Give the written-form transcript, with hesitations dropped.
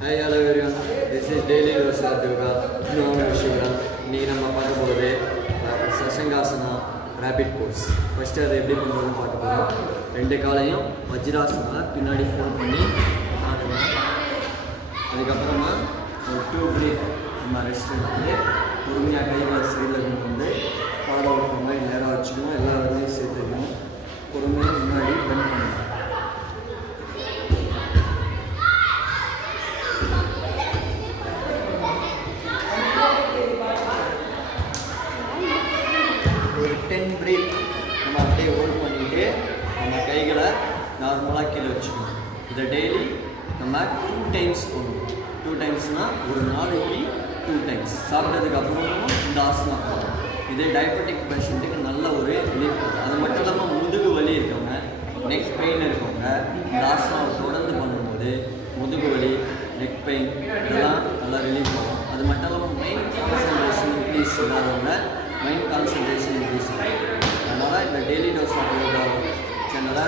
Hi, hello everyone. This is Daily Dose of Yoga. நான் விஷயம் இன்றைக்கி நம்ம பார்க்க போகிறது சசங்காசனா ரேபிட் போஸ். ஃபஸ்ட்டு அதை எப்படி பண்ணுறதுன்னு பார்க்க போகிறோம். ரெண்டு காலையும் வஜ்ராசனா பின்னாடி ஃபோல்ட் பண்ணி பார்க்கலாம். அதுக்கப்புறமா ஒரு 2 பிரீத் நம்ம ரெஸ்ட் எடுத்து பொறுமையாக கைகளை சைடில் கொண்டு வந்து பாடம் வைக்கிற மாதிரி நேராக வச்சுக்கணும். எல்லா வேலையும் சேர்த்துக்கணும். பொறுமையாக முன்னாடி பெண்ட் பண்ணணும். ஒரு 10 பிரீத் நம்ம அப்படியே ஹோல்ட் பண்ணிவிட்டு நம்ம கைகளை நார்மலாக கீழே வச்சுக்கணும். இதை டெய்லி நம்ம 2 டைம்ஸ் பண்ணணும். 2 டைம்ஸ்னால் ஒரு நாளைக்கு 2 டைம்ஸ். சாப்பிட்டதுக்கு அப்புறமும் இந்த ஆசனா பண்ணணும். இதே டயபெட்டிக் பேஷண்ட்டுக்கு நல்ல ஒரு ரிலீஃப் இருக்கும். அது மட்டும் இல்லாமல் முதுகு வலி இருக்கவங்க, நெக் பெயின் இருக்கவங்க இந்த ஆசனாவை தொடர்ந்து பண்ணும்போது முதுகு வலி, நெக் பெயின் இதெல்லாம் நல்லா ரிலீஃப் ஆகும். அது மட்டும் இல்லாமல் மைண்ட் கான்சன்ட்ரேஷன் இன்க்ரீஸ் இல்லாதவங்க மைண்ட் கான்சன்ட்ரேஷன் இன்க்ரீஸ் ஆகும். அதனால் இந்த டெய்லி டோஸ் ஆஃப் யோகா சேனலை